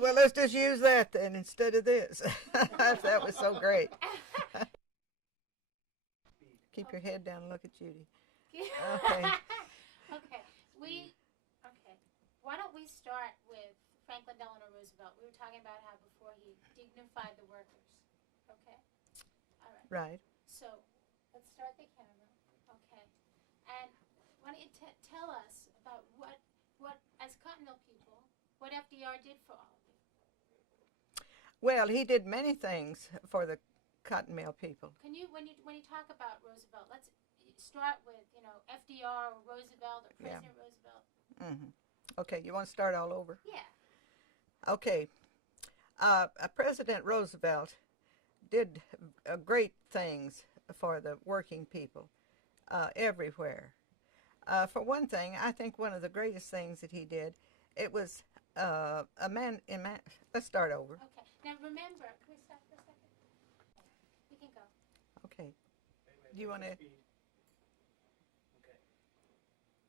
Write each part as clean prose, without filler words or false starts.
Well, let's just use that then instead of this. That was so great. Keep your head down and look at Judy. Okay. Okay. Okay. Why don't we start with Franklin Delano Roosevelt? We were talking about how before he dignified the workers. Okay. All right. Right. So let's start the camera. Okay. And why don't you tell us about what as Cotton Mill people, what FDR did for all of you? Well, he did many things for the cotton mill people. Can you when you talk about Roosevelt, let's start with FDR or Roosevelt or President Roosevelt. Okay, you want to start all over? Yeah. Okay. President Roosevelt did great things for the working people everywhere. For one thing, I think one of the greatest things that he did, it was let's start over. Okay. Now remember, can we stop for a second? We can go. Okay. Do you want to? Okay.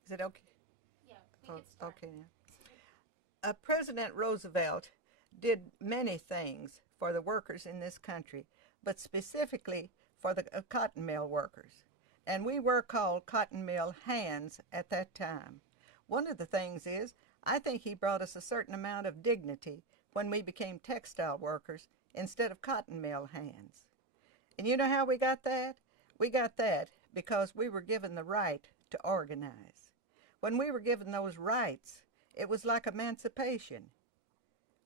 Is it okay? Yeah, we can start. Okay now. President Roosevelt did many things for the workers in this country, but specifically for the cotton mill workers. And we were called cotton mill hands at that time. One of the things is, I think he brought us a certain amount of dignity when we became textile workers instead of cotton mill hands. And you know how we got that? We got that because we were given the right to organize. When we were given those rights, it was like emancipation.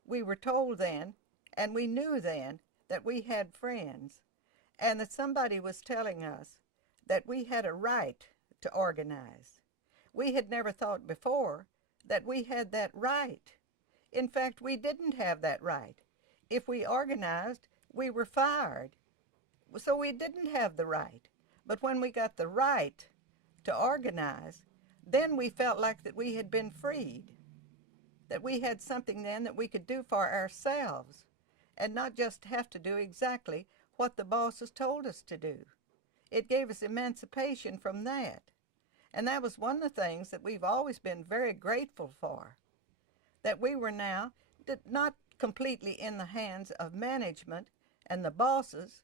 We were told then, and we knew then, that we had friends, and that somebody was telling us that we had a right to organize. We had never thought before that we had that right. In fact, we didn't have that right. If we organized, we were fired. So we didn't have the right. But when we got the right to organize, then we felt like that we had been freed, that we had something then that we could do for ourselves and not just have to do exactly what the bosses told us to do. It gave us emancipation from that. And that was one of the things that we've always been very grateful for, that we were now not completely in the hands of management and the bosses,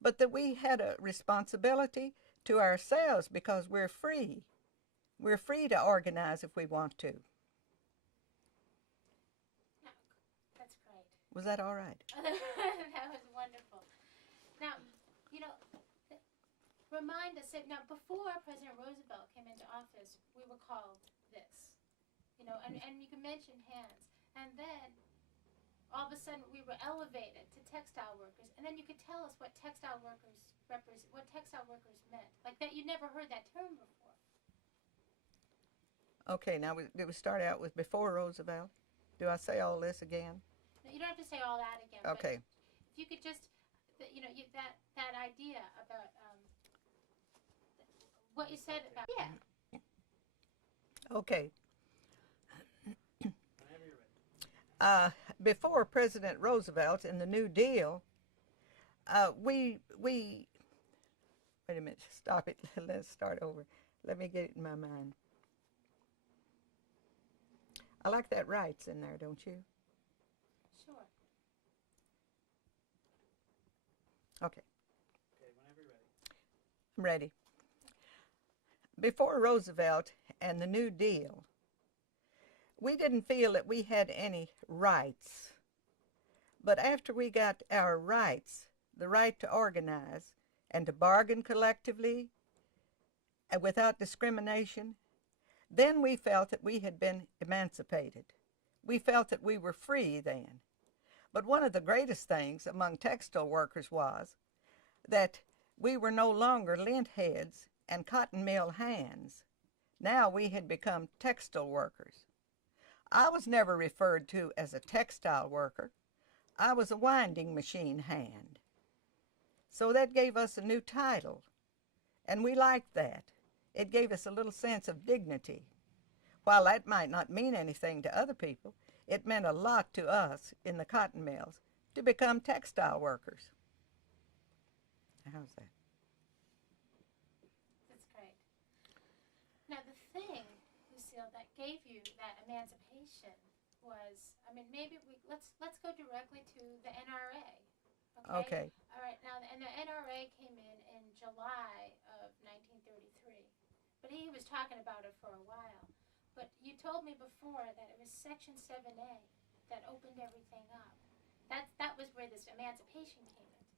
but that we had a responsibility to ourselves because we're free. We're free to organize if we want to. That's great. Was that all right? That was wonderful. Now, remind us, now before President Roosevelt came into office, we were called this, and you can mention hands. And then all of a sudden we were elevated to textile workers. And then you could tell us what textile workers meant. Like that, you never heard that term before. Okay, now did we start out with before Roosevelt? Do I say all this again? No, you don't have to say all that again. Okay. But if you could just, that idea about what you said about Okay. Whenever you're ready. Before President Roosevelt and the New Deal, we wait a minute, stop it. Let's start over. Let me get it in my mind. I like that rights in there, don't you? Sure. Okay. Okay, whenever you're ready. I'm ready. Before Roosevelt and the New Deal, we didn't feel that we had any rights. But after we got our rights, the right to organize and to bargain collectively and without discrimination, then we felt that we had been emancipated. We felt that we were free then. But one of the greatest things among textile workers was that we were no longer lint heads and cotton mill hands. Now we had become textile workers. I was never referred to as a textile worker. I was a winding machine hand. So that gave us a new title, and we liked that. It gave us a little sense of dignity. While that might not mean anything to other people, it meant a lot to us in the cotton mills to become textile workers. How's that? That's great. Now the thing, Lucille, that gave you that emancipation was, I mean, maybe let's go directly to the NRA. Okay. All right. Now, and the NRA came in July of 1933, but he was talking about it for a while. But you told me before that it was Section 7A that opened everything up. That was where this emancipation came in.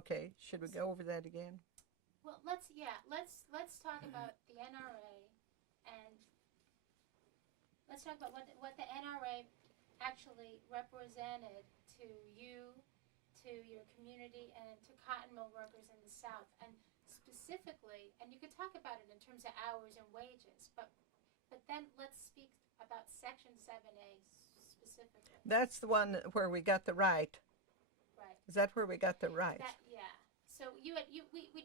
Okay. Should we go over that again? Well, let's talk about the NRA, and let's talk about what the NRA actually represented to you, to your community, and to cotton mill workers in the South, and specifically, and you could talk about it in terms of hours and wages, but then let's speak about Section 7A specifically. That's the one where we got the right. Right. Is that where we got the right? Yeah. So we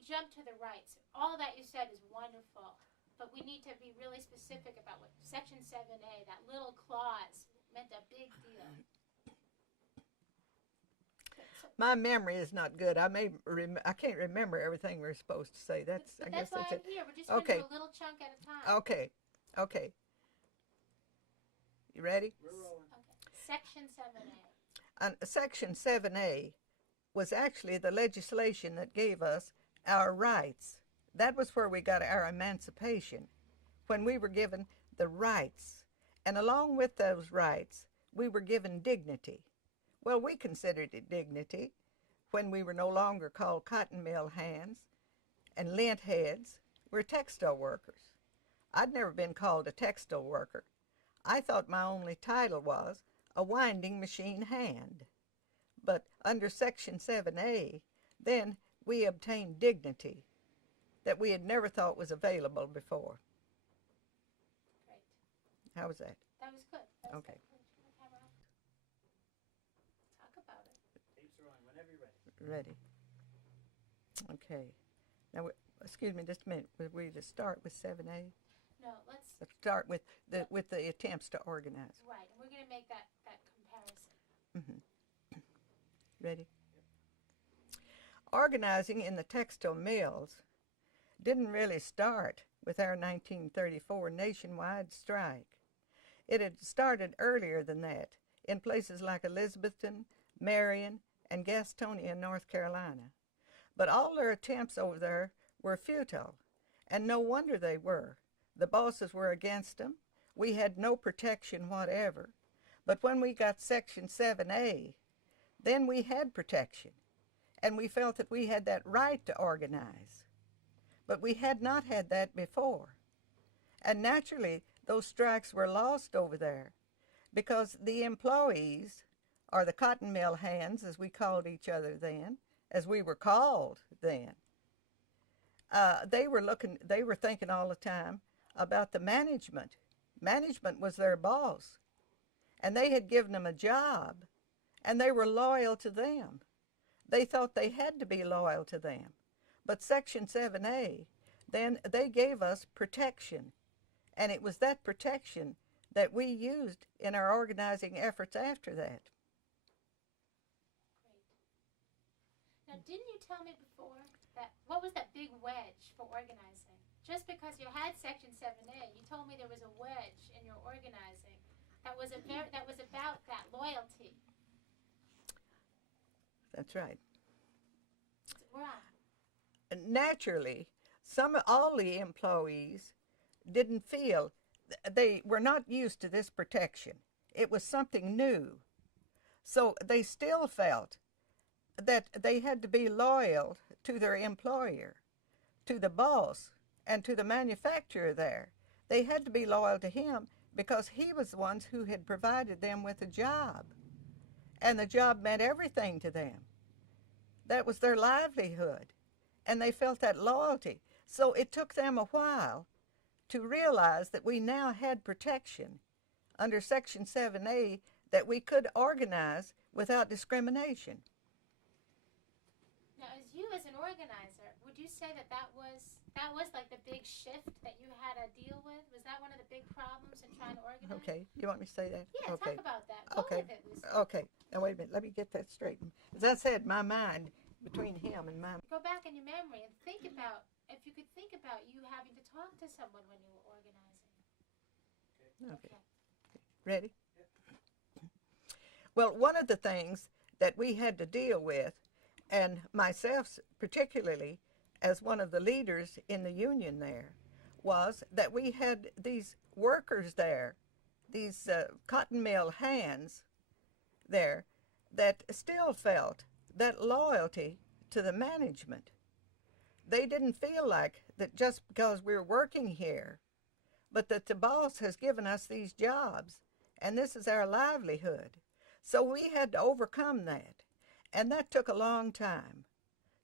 jumped to the rights. All that you said is wonderful, but we need to be really specific about what Section 7A, that little clause, meant a big deal. My memory is not good. I can't remember everything we're supposed to say. That's why I'm it. here. We're just going to do a little chunk at a time. Okay. You ready? We're rolling. Okay. Section 7A. Section 7A was actually the legislation that gave us our rights. That was where we got our emancipation, when we were given the rights. And along with those rights, we were given dignity. Well, we considered it dignity when we were no longer called cotton mill hands and lint heads. We're textile workers. I'd never been called a textile worker. I thought my only title was a winding machine hand. But under Section 7A, then we obtained dignity that we had never thought was available before. Great. How was that? That was good. Okay. Good. Talk about it. Tape's rolling. Whenever you're ready. Ready. Okay. Now, excuse me just a minute. Would we just start with 7A? No, let's Start with the attempts to organize. right, and we're going to make that comparison. Mm-hmm. Ready? Yep. Organizing in the textile mills didn't really start with our 1934 nationwide strike. It had started earlier than that in places like Elizabethton, Marion, and Gastonia, North Carolina. But all their attempts over there were futile, and no wonder they were. The bosses were against them. We had no protection whatever. But when we got Section 7A, then we had protection, and we felt that we had that right to organize. But we had not had that before. And naturally, those strikes were lost over there because the employees, or the cotton mill hands, as we called each other then, as we were called then, they were thinking all the time about the management. Management was their boss, and they had given them a job, and they were loyal to them. They thought they had to be loyal to them. But Section 7A, then they gave us protection, and it was that protection that we used in our organizing efforts after that. Great. Now, didn't you tell me before that what was that big wedge for organizing? Just because you had Section 7A, you told me there was a wedge in your organizing that was about that loyalty. That's right. Right. Naturally, all the employees didn't feel, they were not used to this protection. It was something new. So they still felt that they had to be loyal to their employer, to the boss, and to the manufacturer there. They had to be loyal to him because he was the ones who had provided them with a job. And the job meant everything to them. That was their livelihood. And they felt that loyalty. So it took them a while to realize that we now had protection under Section 7A, that we could organize without discrimination. Now, as an organizer, would you say that was like the big shift that you had to deal with? Was that one of the big problems in trying to organize? Okay, you want me to say that? Yeah, okay. Talk about that. Go with it, Lucille. Okay, now wait a minute, let me get that straight. As I said, my mind, between him and my... Go back in your memory and think about, if you could think about you having to talk to someone when you were organizing. Okay. Ready? Yep. Well, one of the things that we had to deal with, and myself particularly as one of the leaders in the union there, was that we had these workers there, these cotton mill hands there, that still felt that loyalty to the management. They didn't feel like that just because we're working here, but that the boss has given us these jobs and this is our livelihood. So we had to overcome that. And that took a long time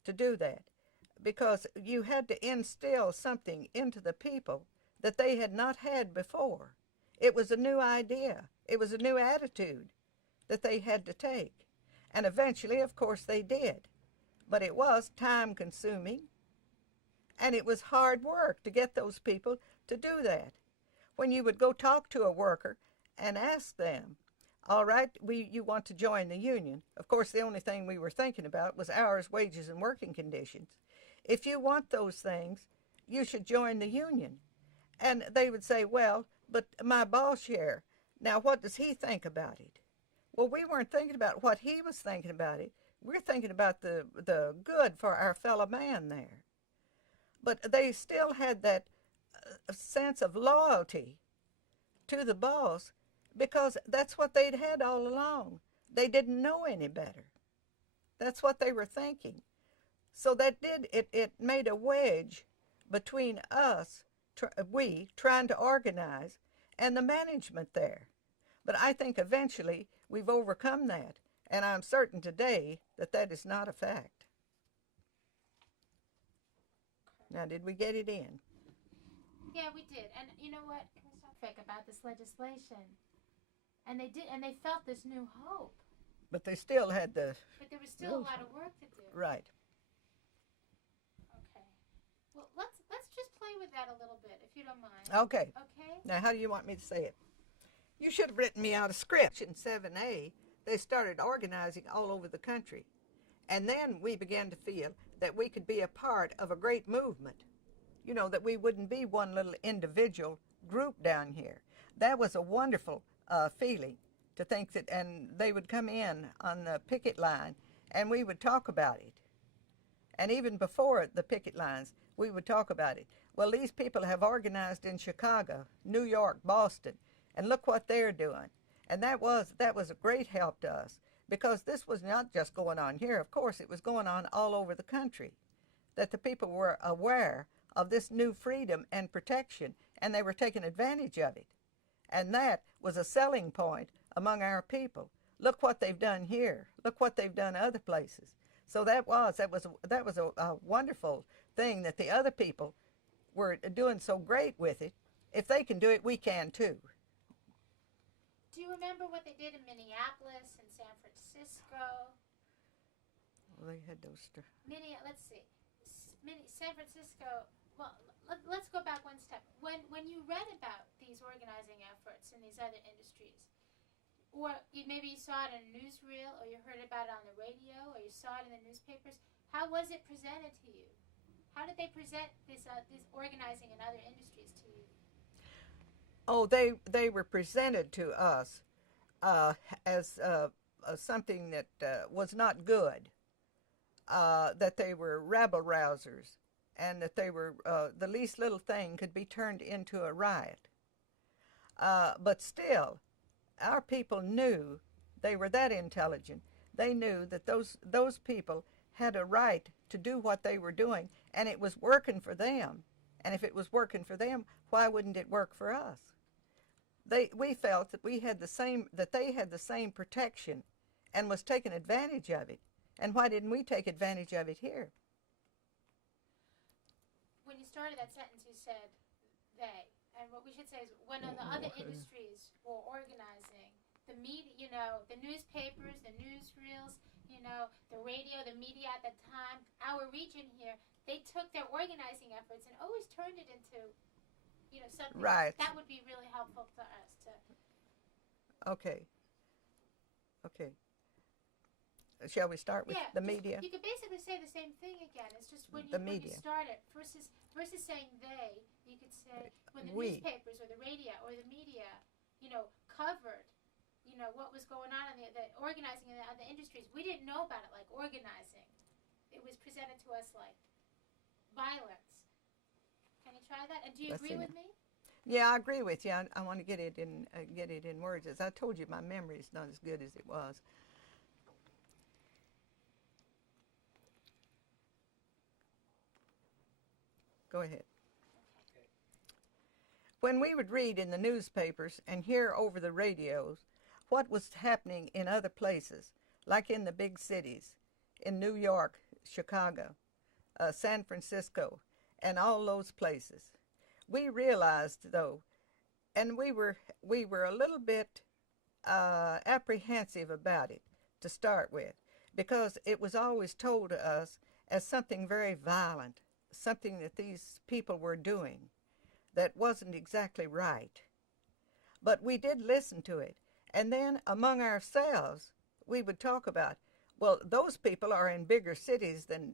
to do that, because you had to instill something into the people that they had not had before. It was a new idea. It was a new attitude that they had to take. And eventually, of course, they did. But it was time consuming, and it was hard work to get those people to do that. When you would go talk to a worker and ask them, all right, you want to join the union. Of course, the only thing we were thinking about was hours, wages, and working conditions. If you want those things, you should join the union. And they would say, well, but my boss here, now what does he think about it? Well, we weren't thinking about what he was thinking about it. We're thinking about the good for our fellow man there. But they still had that sense of loyalty to the boss, because that's what they'd had all along. They didn't know any better. That's what they were thinking. So that it made a wedge between us, we trying to organize, and the management there. But I think eventually we've overcome that, and I'm certain today that that is not a fact. Now, did we get it in? Yeah, we did. And you know what? About this legislation. And they did, and they felt this new hope. But they still had the... But there was still a lot of work to do. Right. Okay. Well, let's just play with that a little bit, if you don't mind. Okay. Okay? Now, how do you want me to say it? You should have written me out a script. In 7A, they started organizing all over the country. And then we began to feel that we could be a part of a great movement. You know, that we wouldn't be one little individual group down here. That was a wonderful feeling to think that, and they would come in on the picket line and we would talk about it. And even before the picket lines, we would talk about it. Well, these people have organized in Chicago, New York, Boston, and look what they're doing. And that was a great help to us, because this was not just going on here. Of course, it was going on all over the country, that the people were aware of this new freedom and protection, and they were taking advantage of it. And that was a selling point among our people. Look what they've done here. Look what they've done other places. So that was a wonderful thing, that the other people were doing so great with it. If they can do it, we can too. Do you remember what they did in Minneapolis and San Francisco? Well, they had those... Let's see. San Francisco... Well, let's go back one step. When you read about these organizing efforts in these other industries, or maybe you saw it in a newsreel, or you heard about it on the radio, or you saw it in the newspapers, how was it presented to you? How did they present this organizing in other industries to you? Oh, they were presented to us as something that was not good, that they were rabble-rousers, and that they were, the least little thing could be turned into a riot. But still, our people knew, they were that intelligent, they knew that those people had a right to do what they were doing, and it was working for them. And if it was working for them, why wouldn't it work for us? We felt that they had the same protection and was taking advantage of it. And why didn't we take advantage of it here? When you started that sentence, you said they. And what we should say is when the other industries were organizing, the media, the newspapers, the newsreels, the radio, the media at the time, our region here, they took their organizing efforts and always turned it into, something right. That would be really helpful to us to. Okay. Shall we start with the media? You could basically say the same thing again. It's just when you start it versus saying they, you could say when the newspapers or the radio or the media, covered, what was going on in the organizing in the other industries. We didn't know about it like organizing. It was presented to us like violence. Can you try that? And do you agree with me? Yeah, I agree with you. I want to get it in words. As I told you, my memory is not as good as it was. Go ahead. When we would read in the newspapers and hear over the radios what was happening in other places, like in the big cities, in New York, Chicago, San Francisco, and all those places, we realized, though, and we were a little bit apprehensive about it to start with, because it was always told to us as something very violent, something that these people were doing that wasn't exactly right. But we did listen to it. And then among ourselves, we would talk about, well, those people are in bigger cities than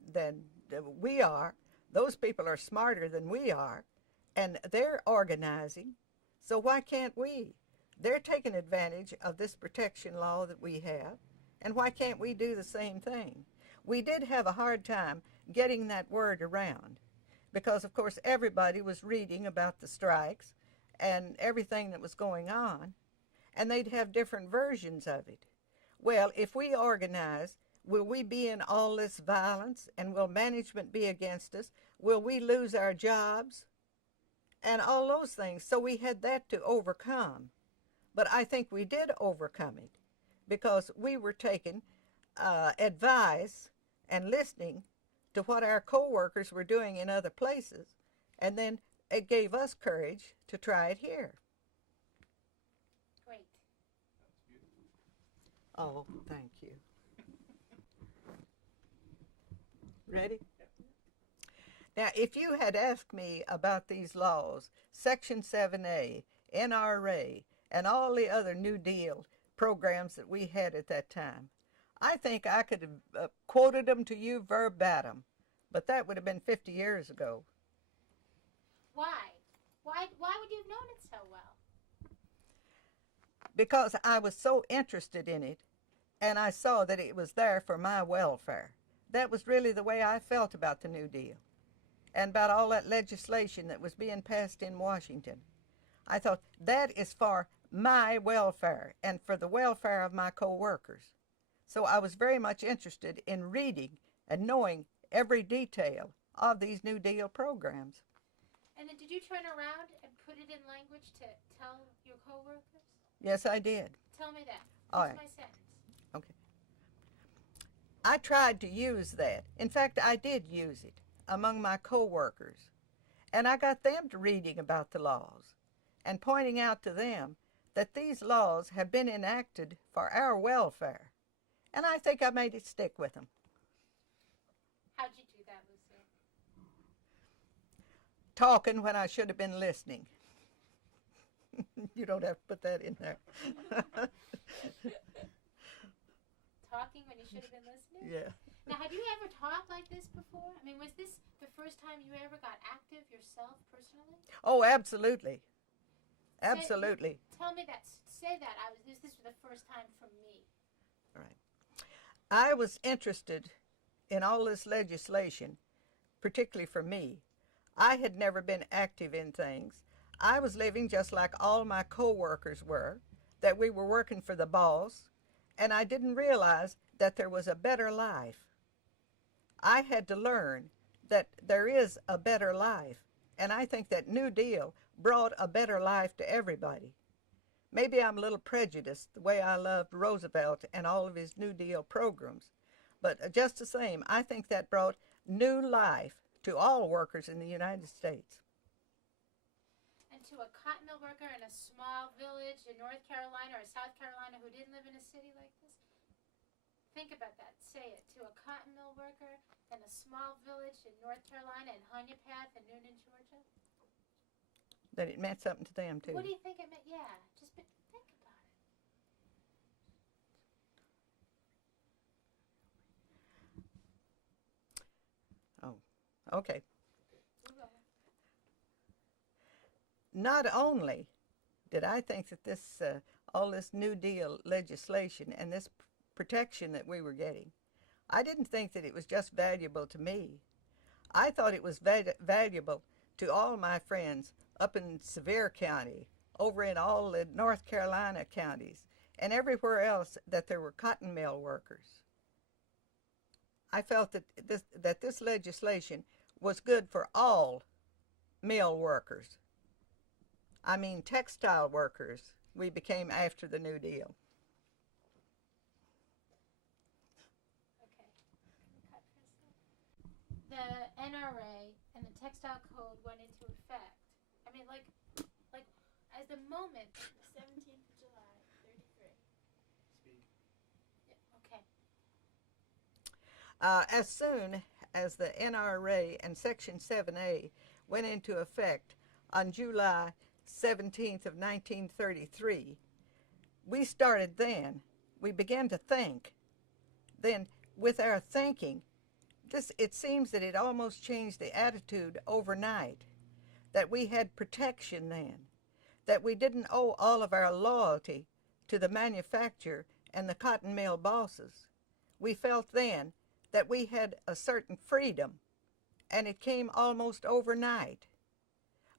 we are. Those people are smarter than we are. And they're organizing. So why can't we? They're taking advantage of this protection law that we have. And why can't we do the same thing? We did have a hard time getting that word around, because, of course, everybody was reading about the strikes and everything that was going on, and they'd have different versions of it. Well, if we organize, will we be in all this violence, and will management be against us? Will we lose our jobs? And all those things. So we had that to overcome. But I think we did overcome it, because we were taking advice and listening to what our co-workers were doing in other places, and then it gave us courage to try it here. Great. Oh, thank you. Ready? Now, if you had asked me about these laws, Section 7A, NRA, and all the other New Deal programs that we had at that time, I think I could have quoted them to you verbatim, but that would have been 50 years ago. Why? Why would you have known it so well? Because I was so interested in it, and I saw that it was there for my welfare. That was really the way I felt about the New Deal, and about all that legislation that was being passed in Washington. I thought, that is for my welfare and for the welfare of my co-workers. So I was very much interested in reading and knowing every detail of these New Deal programs. And then did you turn around and put it in language to tell your co-workers? Yes, I did. Tell me that. All Use right. my sentence. Okay. I tried to use that. In fact, I did use it among my co-workers. And I got them to reading about the laws and pointing out to them that these laws have been enacted for our welfare. And I think I made it stick with them. How'd you do that, Lucille? Talking when I should have been listening. You don't have to put that in there. Talking when you should have been listening? Yeah. Now, have you ever talked like this before? I mean, was this the first time you ever got active yourself personally? Oh, absolutely. Absolutely. Tell me that. Say that. This was the first time for me. All right. I was interested in all this legislation, particularly for me. I had never been active in things. I was living just like all my co-workers were, that we were working for the boss, and I didn't realize that there was a better life. I had to learn that there is a better life, and I think that New Deal brought a better life to everybody. Maybe I'm a little prejudiced the way I loved Roosevelt and all of his New Deal programs, but just the same, I think that brought new life to all workers in the United States. And to a cotton mill worker in a small village in North Carolina or South Carolina who didn't live in a city like this? Think about that. Say it. To a cotton mill worker in a small village in North Carolina in Honeypath in Noonan, Georgia? That it meant something to them, too. What do you think it meant? Yeah, just think about it. Oh, okay. Not only did I think that this all this New Deal legislation and this protection that we were getting. I didn't think that it was just valuable to me. I thought it was valuable to all my friends up in Sevier County, over in all the North Carolina counties, and everywhere else that there were cotton mill workers. I felt that this legislation was good for all mill workers. I mean textile workers, we became after the New Deal. Okay. The NRA and the Textile Code went into effect. I mean, like as the moment. 17th of July, 33. Speak. Yeah, okay. As soon as the NRA and Section 7A went into effect on July 17th of 1933, we started then. We began to think. Then, with our thinking, it seems that it almost changed the attitude overnight, that we had protection then, that we didn't owe all of our loyalty to the manufacturer and the cotton mill bosses. We felt then that we had a certain freedom, and it came almost overnight.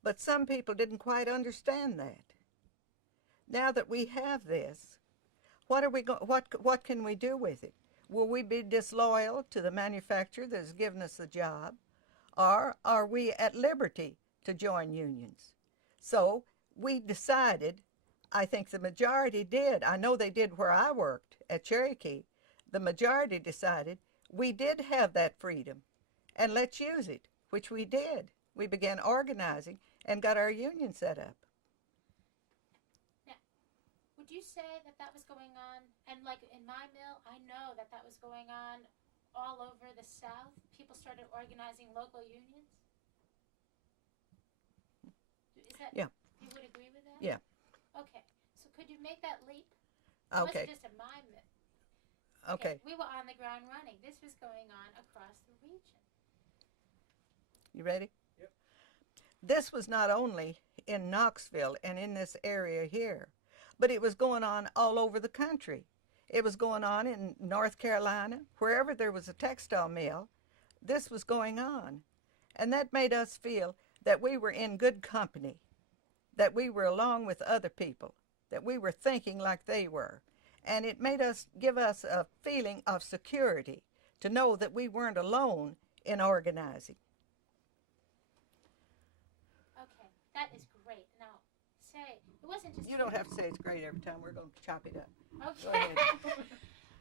But some people didn't quite understand that. Now that we have this, what can we do with it? Will we be disloyal to the manufacturer that has given us the job? Or are we at liberty to join unions? So we decided, I think the majority did, I know they did where I worked at Cherokee, the majority decided we did have that freedom, and let's use it, which we did. We began organizing and got our union set up. Now, would you say that was going on, and like in my mill, I know that was going on all over the South? People started organizing local unions? Is that, yeah. You would agree with that? Yeah. Okay, so could you make that leap? Okay. It wasn't just in my mill. Okay. We were on the ground running. This was going on across the region. You ready? Yep. This was not only in Knoxville and in this area here, but it was going on all over the country. It was going on in North Carolina, wherever there was a textile mill, this was going on. And that made us feel that we were in good company, that we were along with other people, that we were thinking like they were. And it made us, give us a feeling of security to know that we weren't alone in organizing. Okay, that is great. Now, say, it wasn't just... You don't have to say it's great every time. We're going to chop it up. Okay.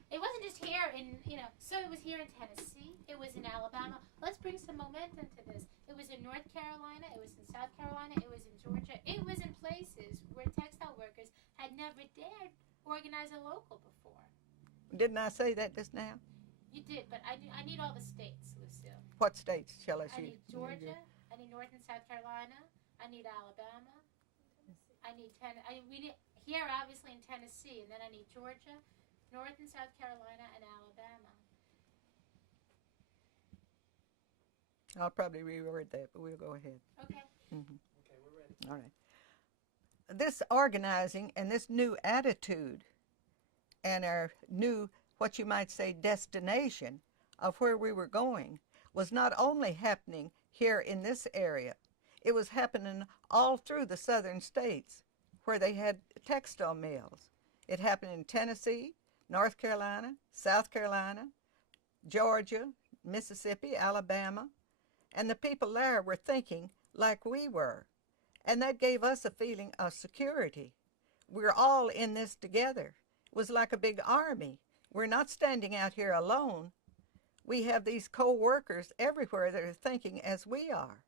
It wasn't just here in, so it was here in Tennessee, it was in Alabama. Let's bring some momentum to this. It was in North Carolina, it was in South Carolina, it was in Georgia. It was in places where textile workers had never dared organize a local before. Didn't I say that just now? You did, but I need all the states, Lucille. What states shall I I see? need Georgia, I need North and South Carolina, I need Alabama, I need here obviously in Tennessee, and then I need Georgia, North and South Carolina, and Alabama. I'll probably reword that, but we'll go ahead. Okay. Mm-hmm. Okay, we're ready. All right. This organizing and this new attitude and our new, what you might say, destination of where we were going was not only happening here in this area, it was happening all through the southern states where they had textile mills. It happened in Tennessee, North Carolina, South Carolina, Georgia, Mississippi, Alabama, and the people there were thinking like we were. And that gave us a feeling of security. We're all in this together. It was like a big army. We're not standing out here alone. We have these co-workers everywhere that are thinking as we are.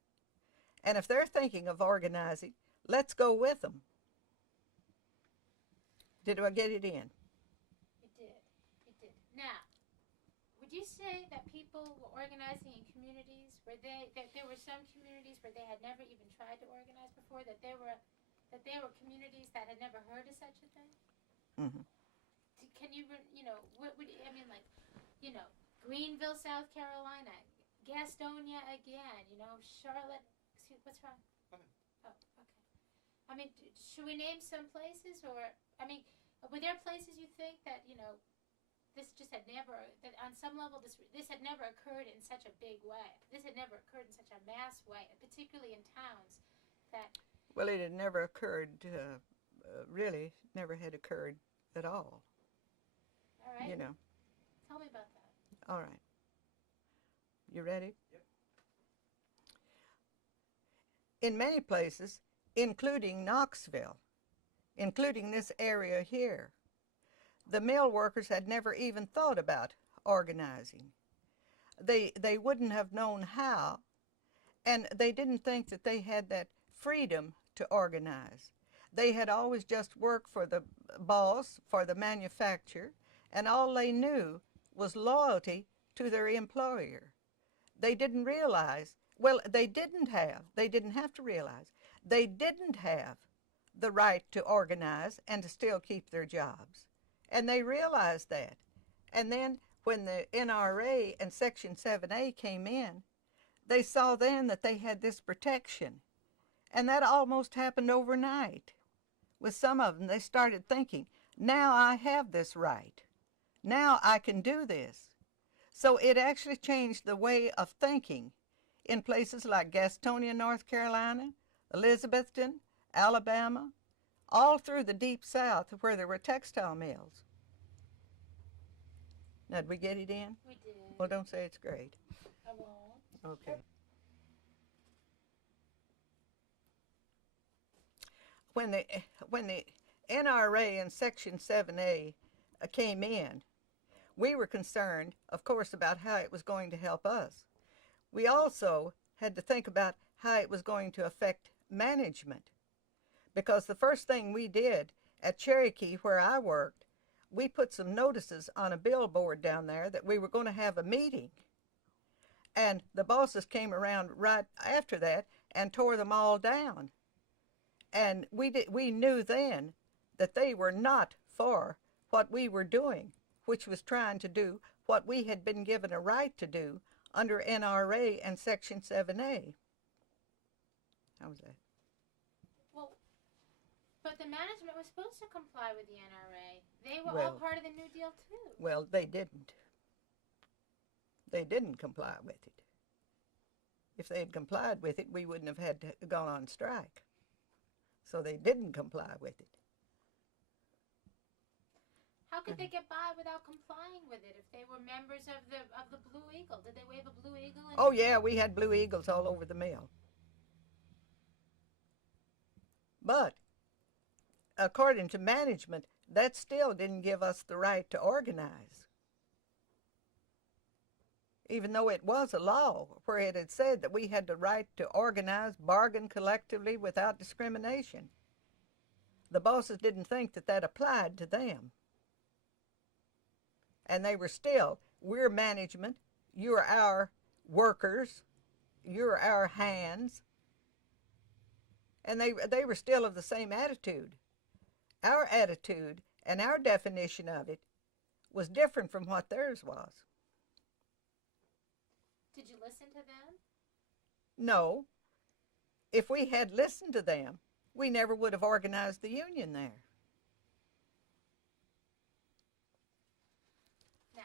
And if they're thinking of organizing, let's go with them. Did I get it in? You did. You did. Now, would you say that people were organizing in communities where that there were some communities where they had never even tried to organize before, that there were communities that had never heard of such a thing? Mm-hmm. Can you, what would, Greenville, South Carolina, Gastonia again, Charlotte, what's wrong? Oh, okay. Should we name some places, or, were there places you think that, this just had never, that on some level, this had never occurred in such a big way. This had never occurred in such a mass way, particularly in towns that. Well, it had never occurred, really, never had occurred at all. All right. You know. Tell me about that. All right. You ready? Yep. In many places, including Knoxville, including this area here, the mill workers had never even thought about organizing. They wouldn't have known how, and they didn't think that they had that freedom to organize. They had always just worked for the boss, for the manufacturer, and all they knew was loyalty to their employer. They didn't realize, well, they didn't have to realize, they didn't have the right to organize and to still keep their jobs. And they realized that. And then when the NRA and Section 7A came in, they saw then that they had this protection. And that almost happened overnight. With some of them, they started thinking, now I have this right. Now I can do this. So it actually changed the way of thinking in places like Gastonia, North Carolina, Elizabethton, Alabama, all through the deep South where there were textile mills. Now, did we get it in? We did. Well, don't say it's great. I won't. Okay. When the NRA and Section 7A came in, we were concerned, of course, about how it was going to help us. We also had to think about how it was going to affect management. Because the first thing we did at Cherokee, where I worked, we put some notices on a billboard down there that we were going to have a meeting. And the bosses came around right after that and tore them all down. And we knew then that they were not for what we were doing, which was trying to do what we had been given a right to do under NRA and Section 7A. How was that? Well, but the management was supposed to comply with the NRA. They were all part of the New Deal, too. Well, they didn't. They didn't comply with it. If they had complied with it, we wouldn't have had to gone on strike. So they didn't comply with it. How could they get by without complying with it if they were members of the Blue Eagle? Did they wave a Blue Eagle? Oh yeah, we had Blue Eagles all over the mill. But according to management, that still didn't give us the right to organize. Even though it was a law where it had said that we had the right to organize, bargain collectively without discrimination. The bosses didn't think that that applied to them. And they were still, we're management, you're our workers, you're our hands. And they were still of the same attitude. Our attitude and our definition of it was different from what theirs was. Did you listen to them? No. If we had listened to them, we never would have organized the union there. Now,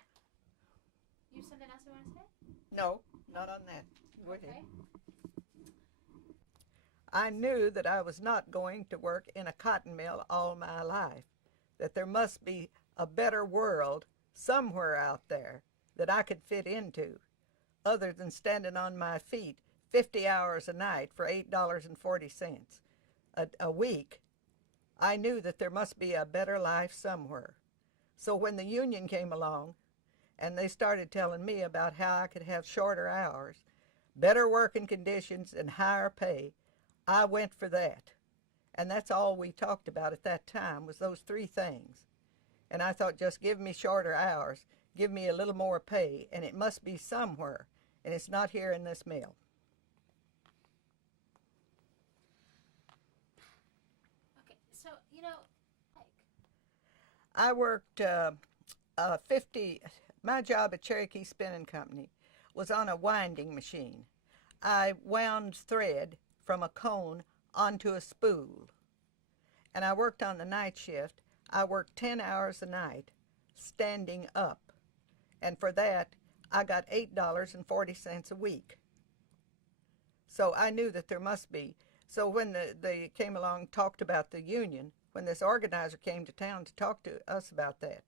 you have something else you want to say? No, not on that. Go ahead. Okay. I knew that I was not going to work in a cotton mill all my life, that there must be a better world somewhere out there that I could fit into, other than standing on my feet 50 hours a night for $8.40 a week. I knew that there must be a better life somewhere. So when the union came along and they started telling me about how I could have shorter hours, better working conditions, and higher pay, I went for that. And that's all we talked about at that time, was those three things. And I thought, just give me shorter hours, give me a little more pay, and it must be somewhere, and it's not here in this mill. Okay, so, like... I worked my job at Cherokee Spinning Company was on a winding machine. I wound thread from a cone onto a spool. And I worked on the night shift. I worked 10 hours a night, standing up. And for that, I got $8.40 a week. So I knew that there must be. So when they came along, talked about the union, when this organizer came to town to talk to us about that,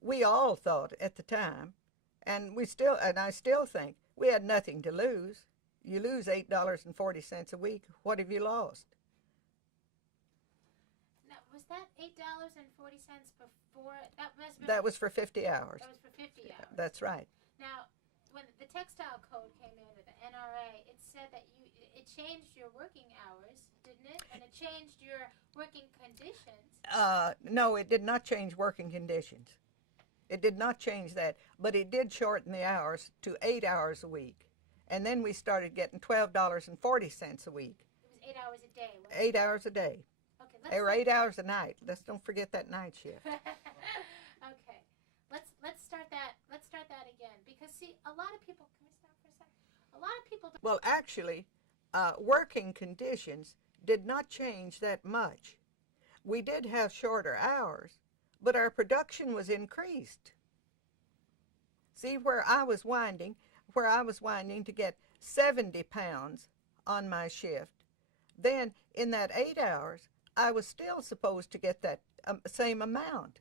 we all thought at the time, and I still think, we had nothing to lose. You lose $8.40 a week. What have you lost? Now, was that $8.40 before? That was for 50 hours. That was for 50 hours. That's right. Now, when the textile code came in, or the NRA, it said that it changed your working hours, didn't it? And it changed your working conditions. No, it did not change working conditions. It did not change that, but it did shorten the hours to 8 hours a week. And then we started getting $12.40 a week. It was 8 hours a day. 8 hours a day. Okay, or 8 hours a night. Let's don't forget that night shift. Okay, let's start that. Let's start that again, because see, a lot of people. Can we stop for a second? A lot of people. Well, actually, working conditions did not change that much. We did have shorter hours, but our production was increased. See, where I was winding to get 70 pounds on my shift, then in that 8 hours, I was still supposed to get that same amount.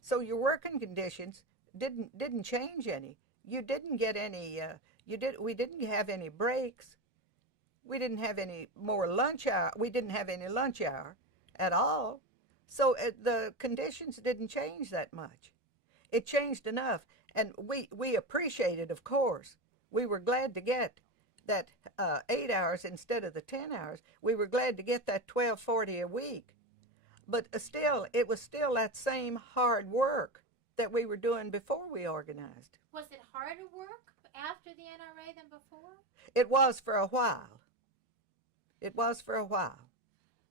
So your working conditions didn't change any. You didn't get any. We didn't have any breaks. We didn't have any more lunch hour. We didn't have any lunch hour at all. So the conditions didn't change that much. It changed enough, and we appreciated, of course. We were glad to get that 8 hours instead of the 10 hours. We were glad to get that $12.40 a week. But still, it was still that same hard work that we were doing before we organized. Was it harder work after the NRA than before? It was for a while. It was for a while.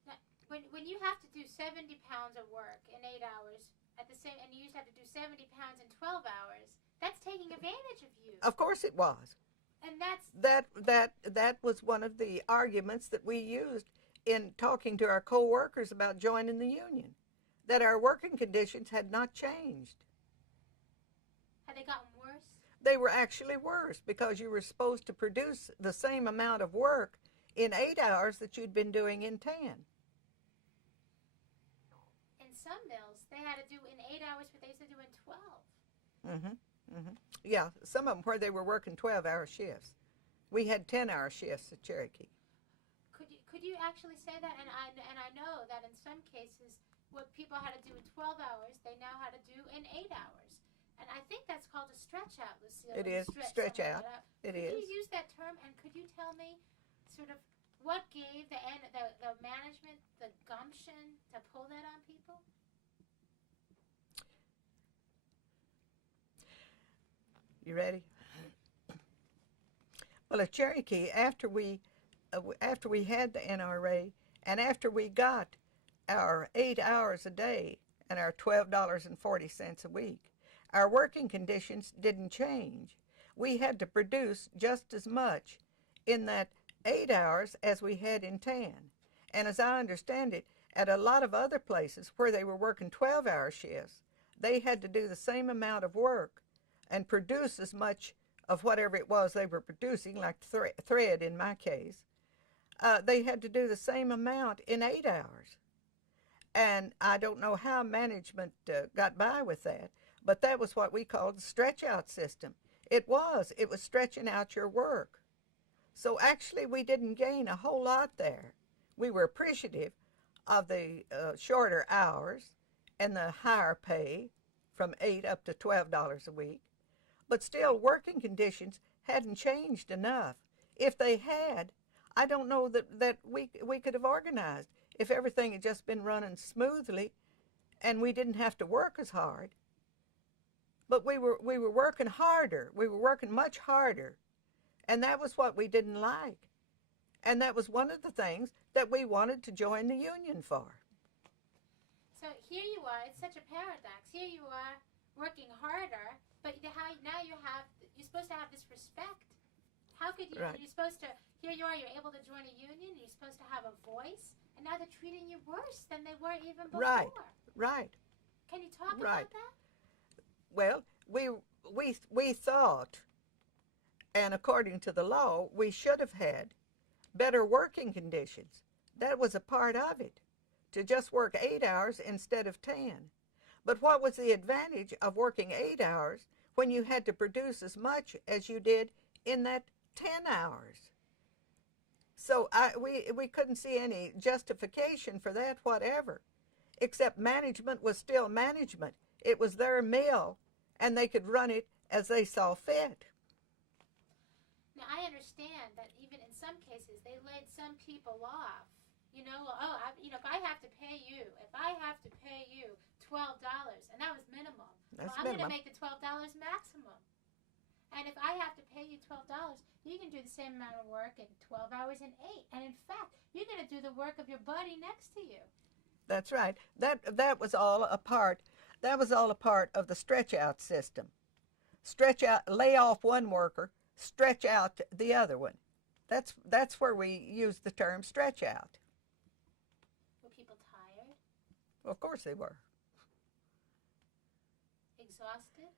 Now, when you have to do 70 pounds of work in 8 hours at the same, and you used to have to do 70 pounds in 12 hours, that's taking advantage of you. Of course it was. And that was one of the arguments that we used in talking to our co-workers about joining the union, that our working conditions had not changed. Had they gotten worse? They were actually worse, because you were supposed to produce the same amount of work in 8 hours that you'd been doing in 10. In some mills, they had to do in 8 hours what they used to do in 12. Yeah, some of them where they were working 12-hour shifts. We had 10-hour shifts at Cherokee. Could you actually say that? And I know that in some cases, what people had to do in 12 hours, they now had to do in 8 hours. And I think that's called a stretch out, Lucille. It is, stretch out. It is. Could you use that term, and could you tell me sort of what gave the management the gumption to pull that on people? You ready? Well, at Cherokee, after we had the NRA, and after we got our 8 hours a day and our $12.40 a week, our working conditions didn't change. We had to produce just as much in that 8 hours as we had in 10. And as I understand it, at a lot of other places where they were working 12-hour shifts, they had to do the same amount of work and produce as much of whatever it was they were producing, like thread in my case. They had to do the same amount in 8 hours. And I don't know how management got by with that, but that was what we called the stretch-out system. It was stretching out your work. So actually we didn't gain a whole lot there. We were appreciative of the shorter hours and the higher pay from $8 up to $12 a week. But still, working conditions hadn't changed enough. If they had, I don't know that we could have organized if everything had just been running smoothly and we didn't have to work as hard. But we were working harder. We were working much harder. And that was what we didn't like. And that was one of the things that we wanted to join the union for. So here you are, it's such a paradox. Here you are working harder, but now you're supposed to have this respect. How could you, right. You're supposed to, here you are, you're able to join a union, you're supposed to have a voice, and now they're treating you worse than they were even before. Right. Can you talk Right. about that? Well, we thought, and according to the law, we should have had better working conditions. That was a part of it, to just work 8 hours instead of 10. But what was the advantage of working 8 hours when you had to produce as much as you did in that 10 hours? So we couldn't see any justification for that whatever, except management was still management. It was their mill, and they could run it as they saw fit. Now, I understand that even in some cases, they laid some people off. You know, well, if I have to pay you, $12, and that was minimum. That's I'm going to minimum. make the $12 maximum. And if I have to pay you $12, you can do the same amount of work in 12 hours in 8. And in fact, you're going to do the work of your buddy next to you. That's right. That was all a part. That was all a part of the stretch out system. Stretch out, lay off one worker, stretch out the other one. That's where we use the term stretch out. Were people tired? Well, of course they were. Exhausted?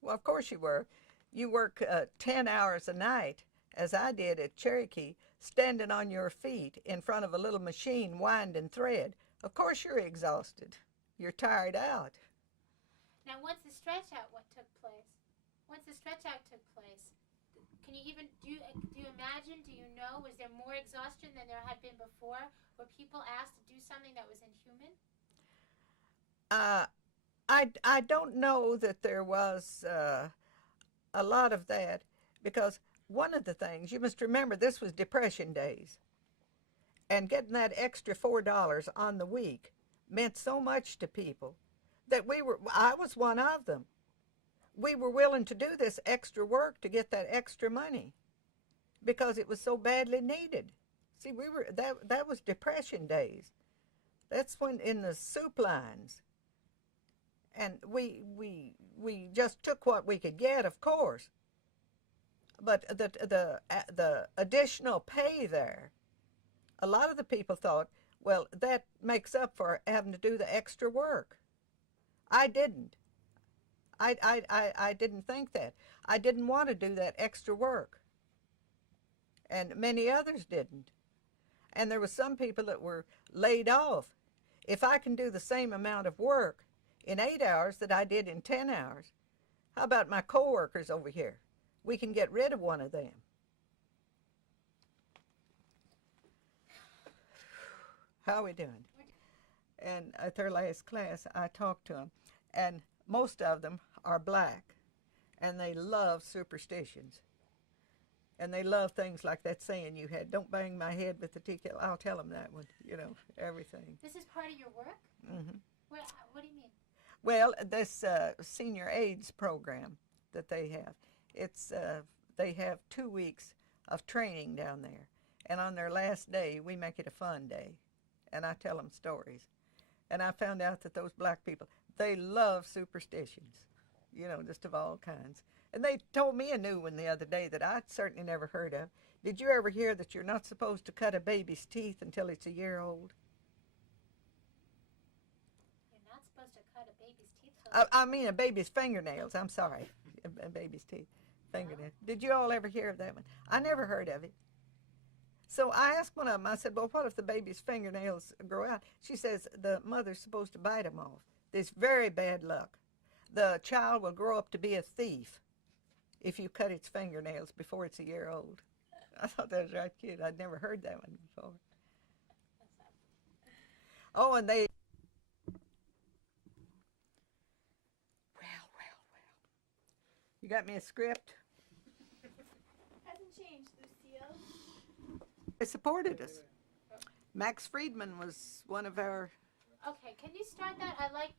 Well, of course you were. You work 10 hours a night, as I did at Cherokee, standing on your feet in front of a little machine winding thread. Of course you're exhausted. You're tired out. Now, once the stretch out took place, can you even do you imagine? Do you know? Was there more exhaustion than there had been before? Were people asked to do something that was inhuman? I don't know that there was a lot of that, because one of the things, you must remember, this was Depression days, and getting that extra $4 on the week meant so much to people that I was one of them. We were willing to do this extra work to get that extra money because it was so badly needed. See, that was Depression days. That's when in the soup lines. And we just took what we could get, of course. But the additional pay there, a lot of the people thought, well, that makes up for having to do the extra work. I didn't. I didn't think that. I didn't want to do that extra work. And many others didn't. And there were some people that were laid off. If I can do the same amount of work in 8 hours that I did in 10 hours, how about my coworkers over here? We can get rid of one of them. How are we doing? And at their last class, I talked to them, and most of them are black, and they love superstitions. And they love things like that saying you had, don't bang my head with the tea kettle. I'll tell them that one, everything. This is part of your work? Mm-hmm. What do you mean? Well, this senior AIDS program that they have, they have 2 weeks of training down there. And on their last day, we make it a fun day. And I tell them stories. And I found out that those black people, they love superstitions, just of all kinds. And they told me a new one the other day that I'd certainly never heard of. Did you ever hear that you're not supposed to cut a baby's teeth until it's a year old? You're not supposed to cut a baby's teeth? I mean a baby's fingernails. I'm sorry. A baby's teeth. Fingernails. Did you all ever hear of that one? I never heard of it. So I asked one of them, I said, well, what if the baby's fingernails grow out? She says the mother's supposed to bite them off. There's very bad luck. The child will grow up to be a thief if you cut its fingernails before it's a year old. I thought that was right cute. I'd never heard that one before. Oh, and they... Well. You got me a script? Hasn't changed, Lucille. They supported us. Max Friedman was one of our... Okay, can you start that? I like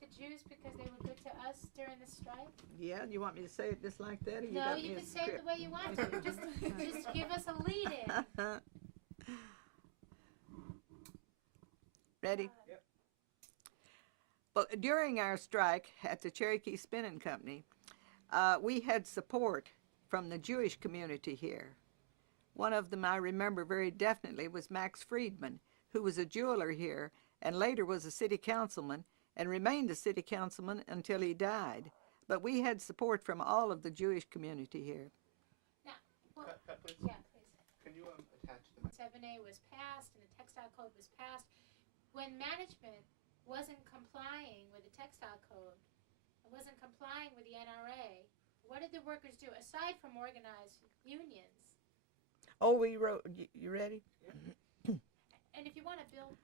the Jews because they were good to us during the strike. Yeah, you want me to say it just like that? Or you No, got you me a can say it script? the way you want to. Just give us a lead-in. Ready? Yep. Well, during our strike at the Cherokee Spinning Company, we had support from the Jewish community here. One of them I remember very definitely was Max Friedman, who was a jeweler here and later was a city councilman and remained a city councilman until he died. But we had support from all of the Jewish community here. Now, well, Cut, please. yeah, please. Can you attach the mic? 7A was passed and the textile code was passed. When management wasn't complying with the textile code, it wasn't complying with the NRA, what did the workers do aside from organize unions? Oh, we wrote. You ready? And if you want to build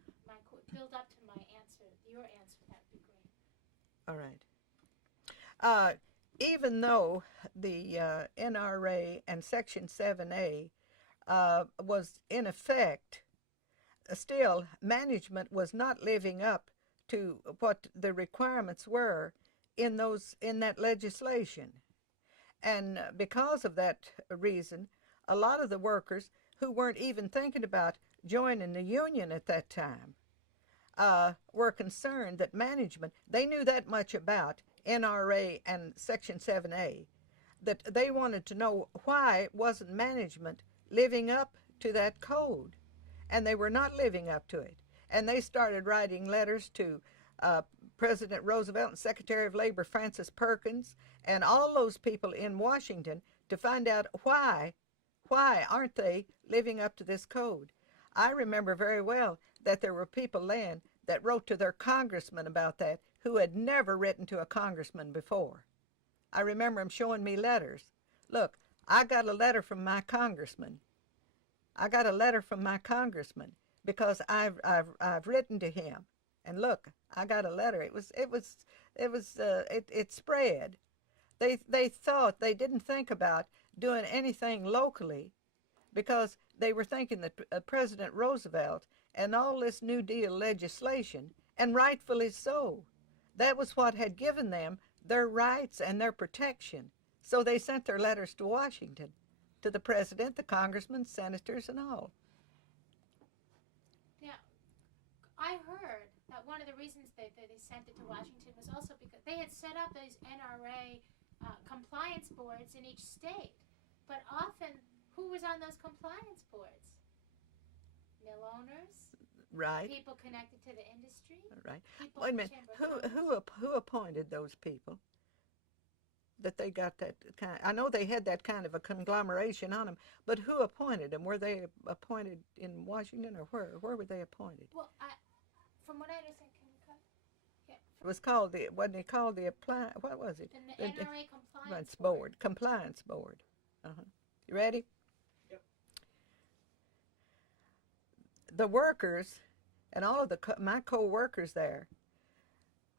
up to my answer, your answer, that would be great. All right. Even though the NRA and Section 7A was in effect, still management was not living up to what the requirements were in that legislation. And because of that reason, a lot of the workers who weren't even thinking about joining the union at that time were concerned that management, they knew that much about NRA and Section 7A, that they wanted to know why wasn't management living up to that code. And they were not living up to it. And they started writing letters to President Roosevelt and Secretary of Labor Francis Perkins and all those people in Washington to find out why aren't they living up to this code. I remember very well that there were people then that wrote to their congressman about that who had never written to a congressman before. I remember them showing me letters. Look, I got a letter from my congressman. Because I've written to him, and look, I got a letter. It spread. They thought, they didn't think about doing anything locally, because they were thinking that President Roosevelt and all this New Deal legislation, and rightfully so, that was what had given them their rights and their protection. So they sent their letters to Washington, to the president, the congressmen, senators, and all. Now, I heard that one of the reasons they sent it to Washington was also because they had set up those NRA compliance boards in each state. But often, who was on those compliance boards? Mill owners? Right. People connected to the industry? Right. People Wait a in the minute. Chamber of Commerce? Who appointed those people? That they got that kind. I know they had that kind of a conglomeration on them, but who appointed them? Were they appointed in Washington, or where? Where were they appointed? Well, from what I understand, can you cut? Yeah. It was called wasn't it called the what was it? The NRA compliance board. Compliance board. You ready? Yep. The workers and all of my co-workers there,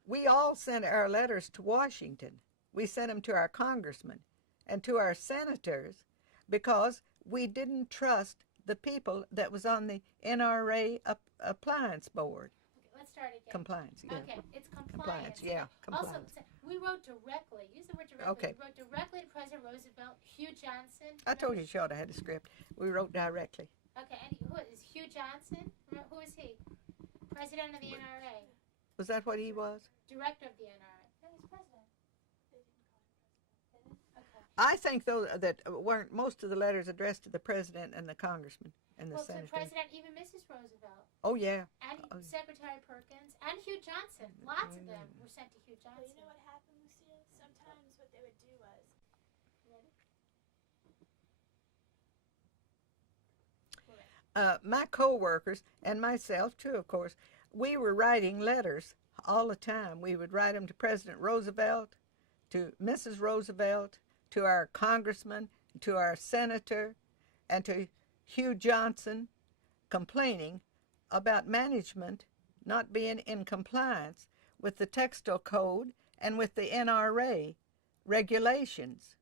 we all sent our letters to Washington. We sent them to our congressmen and to our senators because we didn't trust the people that was on the NRA appliance board. Okay, let's start again. Compliance, yeah. Okay, it's compliance. Yeah, compliance. Also, we wrote directly. Use the word directly. Okay. We wrote directly to President Roosevelt, Hugh Johnson. I told you she ought to have a script. We wrote directly. Okay, and who is Hugh Johnson? Who is he? President of the NRA. Was that what he was? Director of the NRA. No, he's president. Okay. I think, though, that weren't most of the letters addressed to the president and the congressman and the Well, to senator. the president, even Mrs. Roosevelt. Oh, yeah. And Secretary Perkins and Hugh Johnson. Lots of them were sent to Hugh Well, Johnson. you know what happened, Lucille? Sometimes what they would do was, My co-workers and myself, too, of course, we were writing letters all the time. We would write them to President Roosevelt, to Mrs. Roosevelt, to our congressman, to our senator, and to Hugh Johnson, complaining about management not being in compliance with the textile code and with the NRA regulations.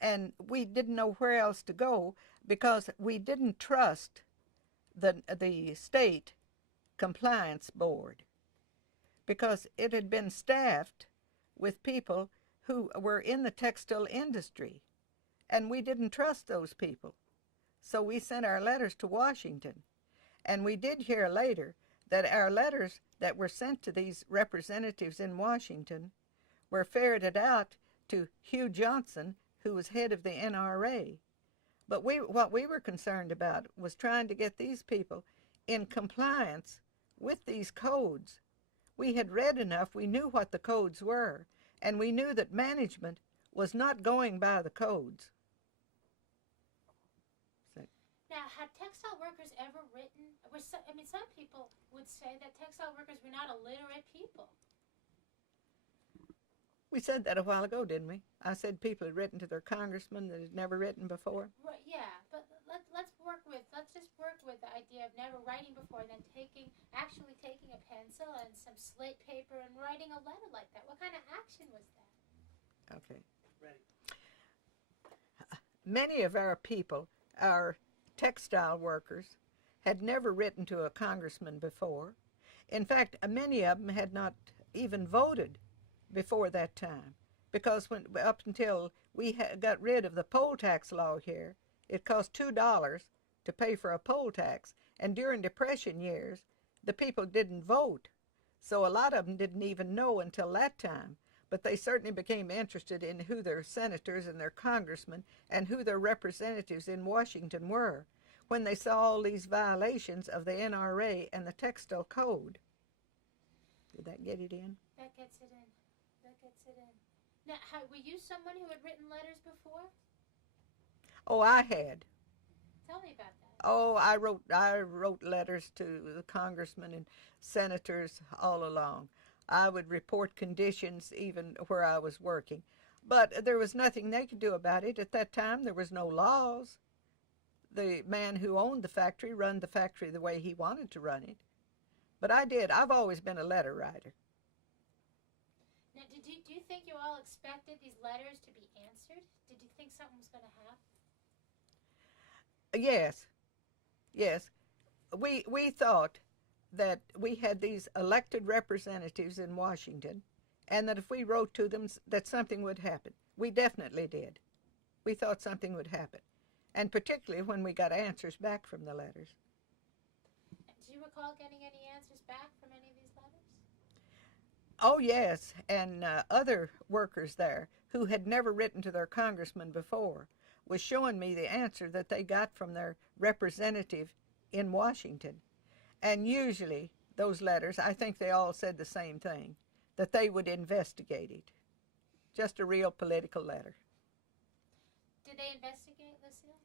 And we didn't know where else to go because we didn't trust the state compliance board, because it had been staffed with people who were in the textile industry, and we didn't trust those people. So we sent our letters to Washington, and we did hear later that our letters that were sent to these representatives in Washington were ferreted out to Hugh Johnson, who was head of the NRA. But what we were concerned about was trying to get these people in compliance with these codes, We had read enough, we knew what the codes were, and we knew that management was not going by the codes. Now, had textile workers ever written? Some people would say that textile workers were not illiterate people. We said that a while ago, didn't we? I said people had written to their congressman that had never written before. Right, yeah, but let's just work with the idea of never writing before, then actually taking a pencil and some slate paper and writing a letter like that. What kind of action was that? Okay. Ready. Many of our people, our textile workers, had never written to a congressman before. In fact, many of them had not even voted before that time, because up until we got rid of the poll tax law here, it cost $2 to pay for a poll tax, and during Depression years, the people didn't vote, so a lot of them didn't even know until that time, but they certainly became interested in who their senators and their congressmen and who their representatives in Washington were when they saw all these violations of the NRA and the Textile Code. Did that get it in? That gets it in. Now, were you someone who had written letters before? Oh, I had. Tell me about that. Oh, I wrote letters to the congressmen and senators all along. I would report conditions even where I was working. But there was nothing they could do about it. At that time, there was no laws. The man who owned the factory run the factory the way he wanted to run it. But I did. I've always been a letter writer. Now, do you think you all expected these letters to be answered? Did you think something was going to happen? Yes. We thought that we had these elected representatives in Washington, and that if we wrote to them, that something would happen. We definitely did. We thought something would happen, and particularly when we got answers back from the letters. Do you recall getting any answers back from any of these letters? Oh, yes, and other workers there who had never written to their congressman before was showing me the answer that they got from their representative in Washington. And usually those letters, I think they all said the same thing, that they would investigate it. Just a real political letter. Did they investigate, Lucille?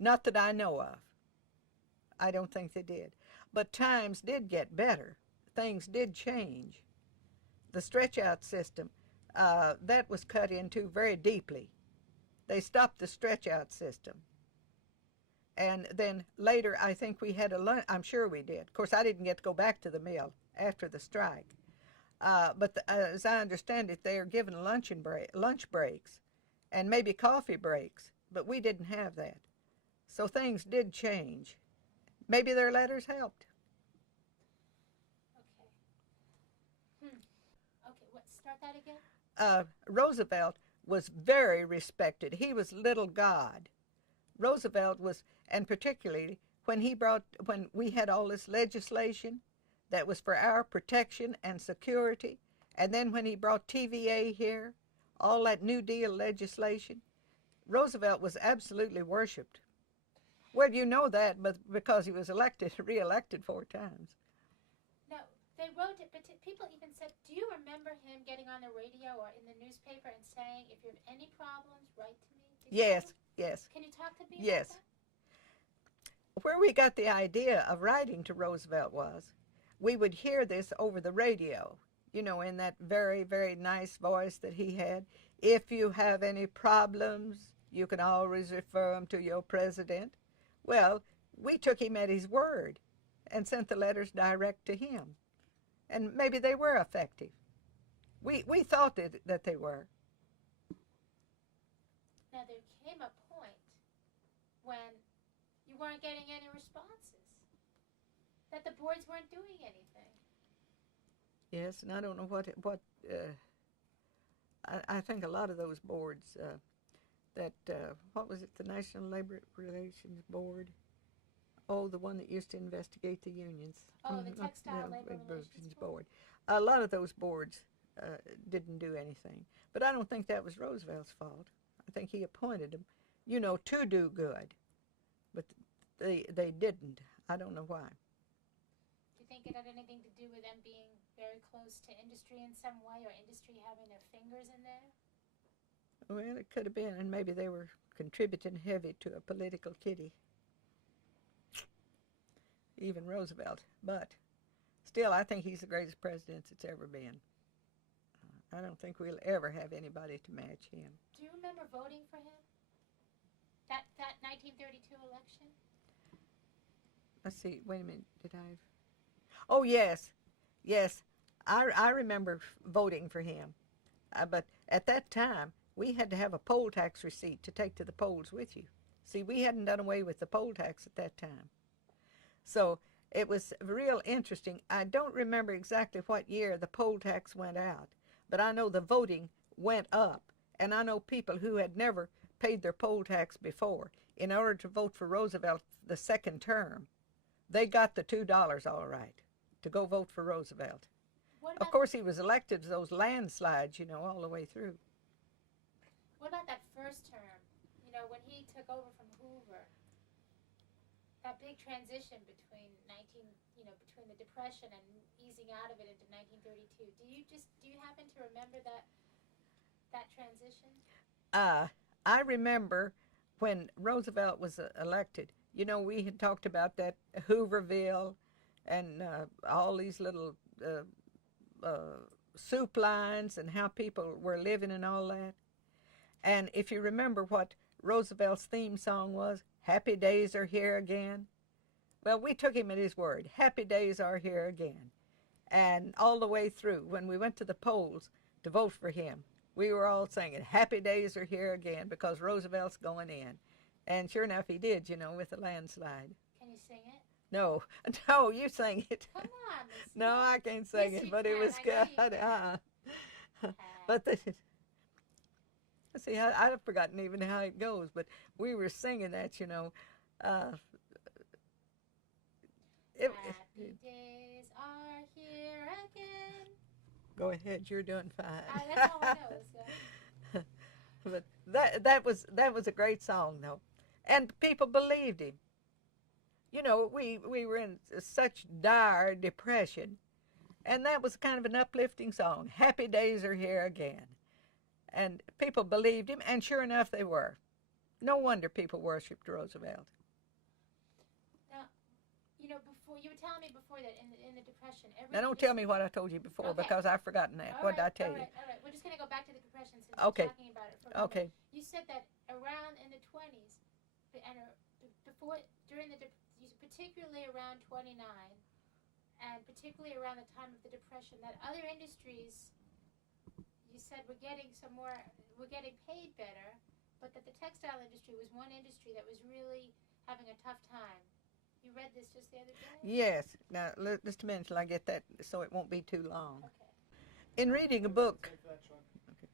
Not that I know of. I don't think they did. But times did get better. Things did change. The stretch-out system, that was cut into very deeply. They stopped the stretch-out system. And then later, I think we had a lunch. I'm sure we did. Of course, I didn't get to go back to the mill after the strike. But as I understand it, they are given lunch breaks and maybe coffee breaks, but we didn't have that. So things did change. Maybe their letters helped. Start that again? Roosevelt was very respected. He was little God. Roosevelt was, and particularly when we had all this legislation that was for our protection and security, and then when he brought TVA here, all that New Deal legislation, Roosevelt was absolutely worshipped. Well, you know that, but because he was re-elected 4 times. No, they wrote it, but people even said, do you remember him getting on the radio or in the newspaper and saying, if you have any problems, write to me? Yes. Can you talk to me Yes. about that? Where we got the idea of writing to Roosevelt was, we would hear this over the radio, in that very, very nice voice that he had. If you have any problems, you can always refer them to your president. Well, we took him at his word and sent the letters direct to him. And maybe they were effective. We thought that they were. Now, there came a point when you weren't getting any responses, that the boards weren't doing anything. Yes, and I don't know what I think a lot of those boards, what was it, the National Labor Relations Board? Oh, the one that used to investigate the unions. Oh, the Textile Labor Relations Board. A lot of those boards didn't do anything. But I don't think that was Roosevelt's fault. I think he appointed them, to do good. But they didn't. I don't know why. Do you think it had anything to do with them being very close to industry in some way, or industry having their fingers in there? Well, it could have been, and maybe they were contributing heavy to a political kitty. Even Roosevelt. But still, I think he's the greatest president that's ever been. I don't think we'll ever have anybody to match him. Do you remember voting for him? That 1932 election? Let's see. Wait a minute. Did I? Oh, yes. Yes. I remember voting for him. But at that time, we had to have a poll tax receipt to take to the polls with you. See, we hadn't done away with the poll tax at that time. So it was real interesting. I don't remember exactly what year the poll tax went out, but I know the voting went up. And I know people who had never paid their poll tax before, in order to vote for Roosevelt the second term, they got the $2 all right to go vote for Roosevelt. Of course, he was elected to those landslides, you know, all the way through. What about that first term? You know, when he took over from Hoover, that big transition between between the Depression and easing out of it into 1932. Do you happen to remember that transition? I remember when Roosevelt was elected. You know, we had talked about that Hooverville and all these little soup lines and how people were living and all that. And if you remember what Roosevelt's theme song was, Happy Days Are Here Again. Well, we took him at his word. Happy days are here again. And all the way through, when we went to the polls to vote for him, we were all singing, Happy days are here again, because Roosevelt's going in. And sure enough, he did, you know, with the landslide. Can you sing it? No, no, you sing it. Come on, Lucille. No, I can't sing Yes, it, you but can. it was I good. know you can. But see, I've forgotten even how it goes, but we were singing that, you know. Happy days are here again. Go ahead, you're doing fine. That's all I know. But that was a great song, though, and people believed him. You know, we were in such dire depression, and that was kind of an uplifting song. Happy days are here again, and people believed him, and sure enough, they were. No wonder people worshipped Roosevelt. Now, you know, before you were telling me before that in the Depression, Now, don't tell me what I told you before, Okay. because I've forgotten that. What did I tell you? All right. We're just going to go back to the Depression since Okay. we're talking about it for a moment. Okay. You said that around in the 20s, and before during particularly around 29, and particularly around the time of the Depression, that other industries, you said, were getting paid better, but that the textile industry was one industry that was really having a tough time. You read this just the other day? Yes. Now, just a minute till I get that, so it won't be too long. Okay. In reading a book. Okay.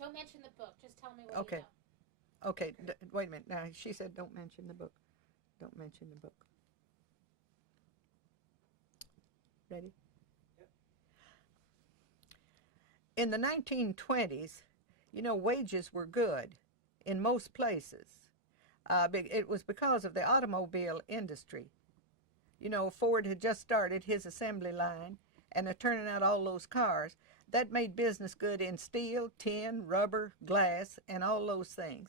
Don't mention the book. Just tell me what Okay. you know. Okay, wait a minute. Now, she said don't mention the book. Don't mention the book. Ready? Yep. In the 1920s, you know, wages were good in most places. It was because of the automobile industry. You know, Ford had just started his assembly line, and they're turning out all those cars. That made business good in steel, tin, rubber, glass, and all those things.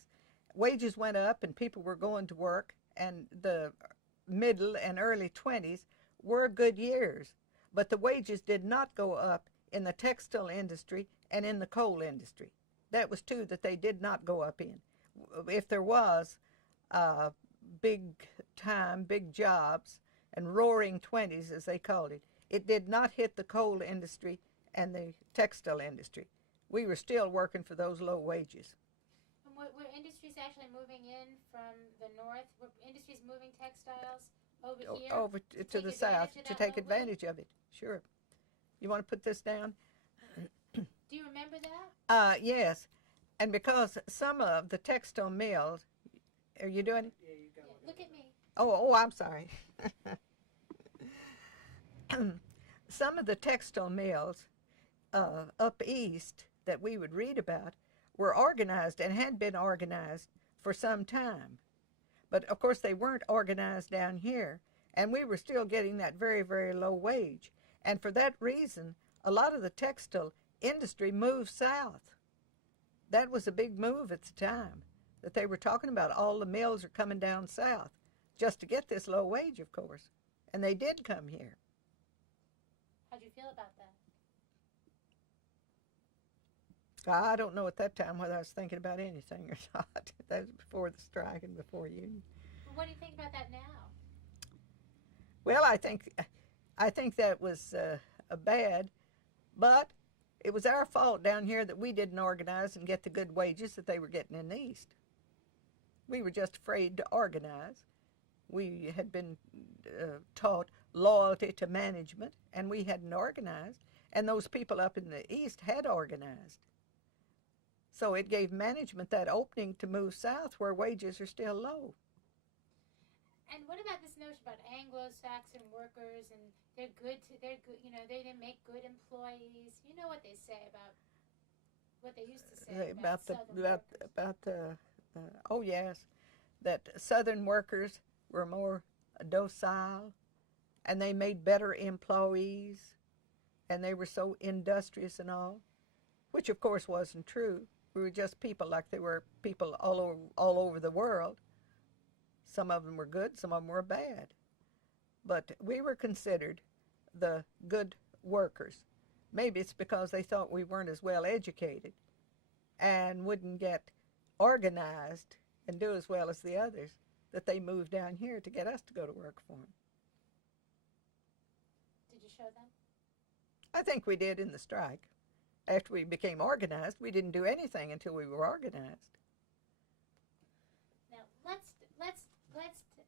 Wages went up, and people were going to work, and the middle and early 20s were good years. But the wages did not go up in the textile industry and in the coal industry. That was two that they did not go up in. If there was big time, big jobs, and roaring 20s, as they called it, it did not hit the coal industry and the textile industry. We were still working for those low wages. And were industries actually moving in from the north? Were industries moving textiles over here? Over to the south to take advantage of it. Sure. You want to put this down? Do you remember that? Yes. And because some of the textile mills, are you doing it? Yeah, you got Yeah, look at me. Oh, I'm sorry. Some of the textile mills up east that we would read about were organized and had been organized for some time. But of course they weren't organized down here, and we were still getting that very, very low wage. And for that reason, a lot of the textile industry moved south. That was a big move at the time, that they were talking about all the mills are coming down south just to get this low wage, of course. And they did come here. How'd you feel about that? I don't know at that time whether I was thinking about anything or not. That was before the strike and before union. Well, what do you think about that now? Well, I think that was bad, but it was our fault down here that we didn't organize and get the good wages that they were getting in the East. We were just afraid to organize. We had been taught loyalty to management, and we hadn't organized. And those people up in the East had organized. So it gave management that opening to move south where wages are still low. And what about this notion about Anglo-Saxon workers and they're good, you know, they make good employees. You know what they say about what they used to say about Southern workers. Oh yes, that Southern workers were more docile, and they made better employees, and they were so industrious and all, which of course wasn't true. We were just people like there were people all over the world. Some of them were good, some of them were bad. But we were considered the good workers. Maybe it's because they thought we weren't as well educated and wouldn't get organized and do as well as the others that they moved down here to get us to go to work for them. Did you show them? I think we did in the strike. After we became organized, we didn't do anything until we were organized. Now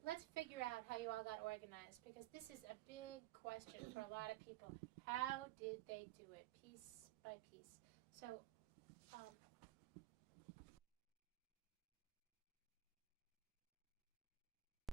let's figure out how you all got organized, because this is a big question for a lot of people. How did they do it, piece by piece? So,